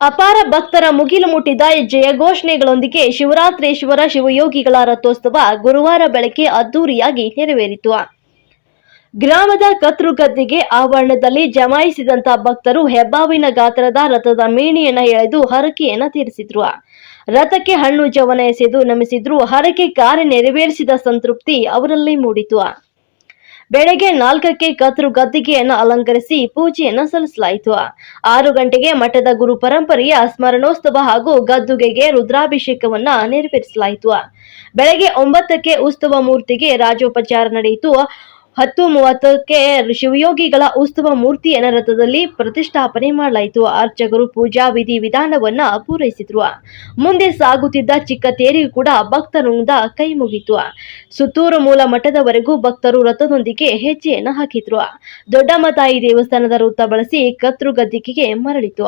ಅಪಾರ ಭಕ್ತರ ಮುಗಿಲು ಮುಟ್ಟಿದ ಜಯಘೋಷಣೆಗಳೊಂದಿಗೆ ಶಿವರಾತ್ರೇಶ್ವರ ಶಿವಯೋಗಿಗಳ ರಥೋತ್ಸವ ಗುರುವಾರ ಬೆಳಗ್ಗೆ ಅದ್ದೂರಿಯಾಗಿ ನೆರವೇರಿತು. ಗ್ರಾಮದ ಕತ್ರುಗದ್ದಿಗೆ ಆವರಣದಲ್ಲಿ ಜಮಾಯಿಸಿದಂತ ಭಕ್ತರು ಹೆಬ್ಬಾವಿನ ಗಾತ್ರದ ರಥದ ಮೇಣಿಯನ್ನ ಎಳೆದು ಹರಕೆಯನ್ನ ತೀರಿಸಿದ್ರು. ರಥಕ್ಕೆ ಹಣ್ಣು ಜವನ ಎಸೆದು ನಮಿಸಿದ್ರು. ಹರಕೆ ಕಾರ್ಯ ನೆರವೇರಿಸಿದ ಸಂತೃಪ್ತಿ ಅವರಲ್ಲಿ ಮೂಡಿತು. ಬೆಳಗ್ಗೆ ನಾಲ್ಕಕ್ಕೆ ಕತ್ರು ಗದ್ದಿಗೆಯನ್ನು ಅಲಂಕರಿಸಿ ಪೂಜೆಯನ್ನು ಸಲ್ಲಿಸಲಾಯಿತು. ಆರು ಗಂಟೆಗೆ ಮಠದ ಗುರು ಪರಂಪರೆಯ ಸ್ಮರಣೋತ್ಸವ ಹಾಗೂ ಗದ್ದುಗೆಗೆ ರುದ್ರಾಭಿಷೇಕವನ್ನ ನೆರವೇರಿಸಲಾಯಿತು. ಬೆಳಗ್ಗೆ ಒಂಬತ್ತಕ್ಕೆ ಉತ್ಸವ ಮೂರ್ತಿಗೆ ರಾಜೋಪಚಾರ ನಡೆಯಿತು. ಹತ್ತು ಮೂವತ್ತಕ್ಕೆ ಶಿವಯೋಗಿಗಳ ಉತ್ಸವ ಮೂರ್ತಿಯನ್ನ ರಥದಲ್ಲಿ ಪ್ರತಿಷ್ಠಾಪನೆ ಮಾಡಲಾಯಿತು. ಅರ್ಚಕರು ಪೂಜಾ ವಿಧಿ ವಿಧಾನವನ್ನ ಪೂರೈಸಿದ್ರು. ಮುಂದೆ ಸಾಗುತ್ತಿದ್ದ ಚಿಕ್ಕ ತೇರಿಗೂ ಕೂಡ ಭಕ್ತರಿಂದ ಕೈ ಮುಗಿತು. ಸುತ್ತೂರು ಮೂಲ ಮಠದವರೆಗೂ ಭಕ್ತರು ರಥದೊಂದಿಗೆ ಹೆಜ್ಜೆಯನ್ನು ಹಾಕಿದ್ರು. ದೊಡ್ಡಮ್ಮ ತಾಯಿ ದೇವಸ್ಥಾನದ ವೃತ್ತ ಬಳಸಿ ಕತ್ರು ಗದ್ದಿಗೆಗೆ ಮರಳಿತು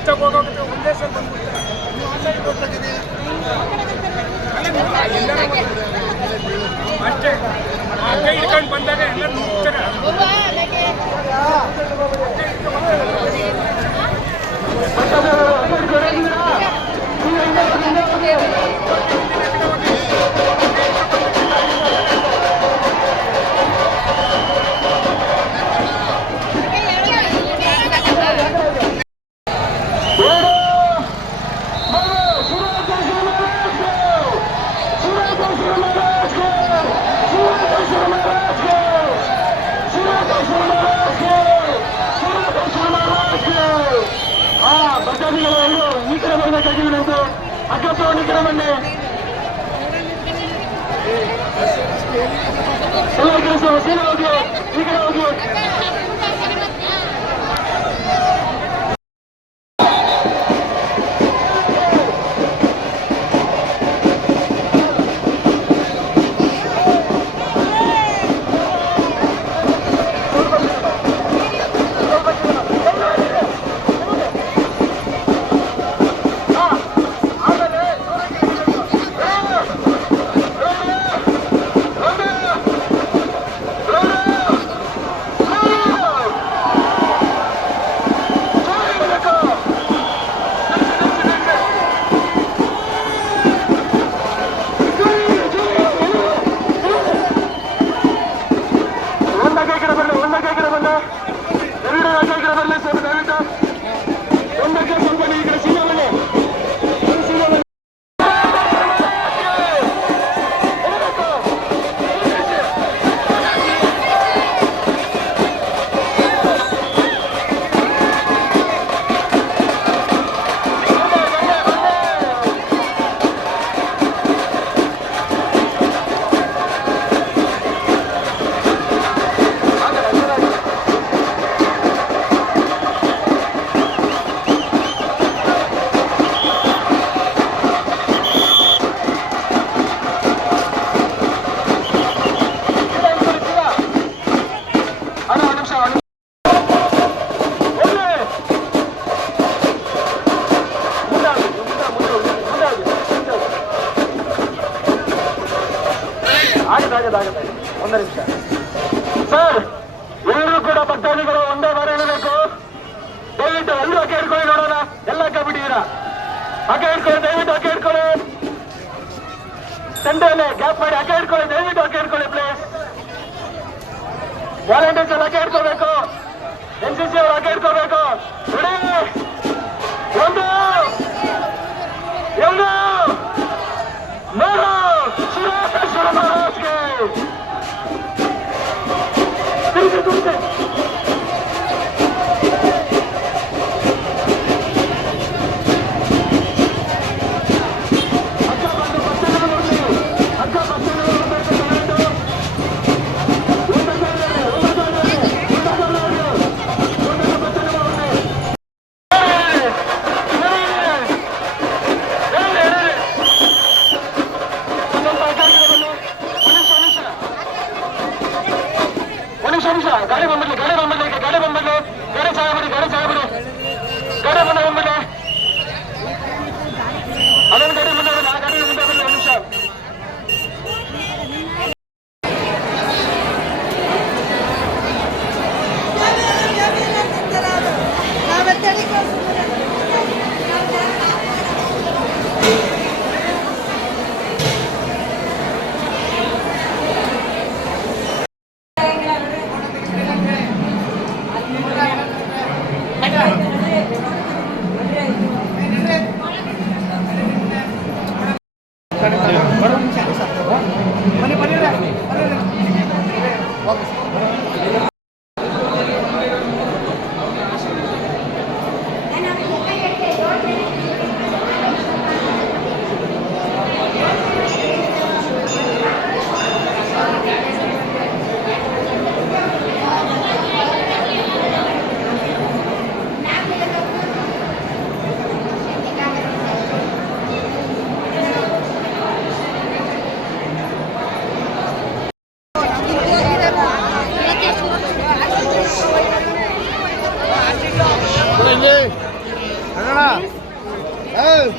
ಇಷ್ಟಕ್ಕೆ ಹೋಗೋಗುತ್ತೆ ಒಂದೇ ಸಲ ಬಂದ್ಬಿಡ್ತಾರೆ ನೀವು ಆನ್ಲೈನ್ ಹೋಗ್ತಿದ್ದೀರಿ ಎಲ್ಲರೂ ಅಷ್ಟೇ ಆ ಕೈ ಬಂದಾಗ ಎಲ್ಲರೂ ಎಲ್ಲರೂ ಈ ಕಡೆ ಬರಬೇಕಾಗಿದೆ ನಂತು ಅಕ್ಕಪ್ಪ ಈ ಬನ್ನಿ ಎಲ್ಲ ಕೆಲಸ ಸೇನೆ ಹೋಗಿ ಈ ಕಡೆ ಹೋಗಿ. ಆಗಿದೆ ಒಂದು ನಿಮಿಷ. ಸರ್, ಎಲ್ಲರೂ ಕೂಡ ಭಕ್ತಾದಿಗಳು ಒಂದೇ ಬಾರಿ ಹೇಳಬೇಕು. ದಯವಿಟ್ಟು ಎಲ್ಲರೂ ಅಕ್ಕೆ ಹಿಡ್ಕೊಳ್ಳಿ ನೋಡೋಣ. ಎಲ್ಲ ಅಕ್ಕ ಬಿಟ್ಟಿದ್ದೀರಾ? ಅಕ್ಕ ಹಿಡ್ಕೊಳ್ಳಿ, ದಯವಿಟ್ಟು ಅಕ್ಕ ಹಿಡ್ಕೊಳ್ಳಿ. ತಂಡೆಯಲ್ಲಿ ಗ್ಯಾಪ್ ಮಾಡಿ ಅಕ್ಕ ಹಿಡ್ಕೊಳ್ಳಿ, ದಯವಿಟ್ಟು ಹಾಕಿ ಹಿಡ್ಕೊಳ್ಳಿ ಪ್ಲೀಸ್ ವಾಲಂಟಿಯರ್ಸ್ ಎಲ್ಲ ಅಕ್ಕ ಹಿಡ್ಕೋಬೇಕು ಎನ್ ಸಿ ಸಿ ಅವರು ತಿರುಗಿ ಗಡೆ ಬಂದ್ಬಿಡಿ ಗಡೆ ಬಂದ್ಬಿಡಿ ಗಡೆ ಬಂದ್ಬಿಡಿ ಗಡೆ ಸಾಗಬಿಡಿ ಗಡೆ ಸಾಗಬಿಡಿ ಗಡೆ ಬಂದ ಬಂದ್ಬಿಡಿ ಅದೊಂದು ಗಡೆ ಬಂದ ಆ ಗಡೆ ಮುಂದೆ ಬಿಡಿ ಒಂದು ನಿಮಿಷ ನಾವೆತ್ತಡಿ Love. đó ừ.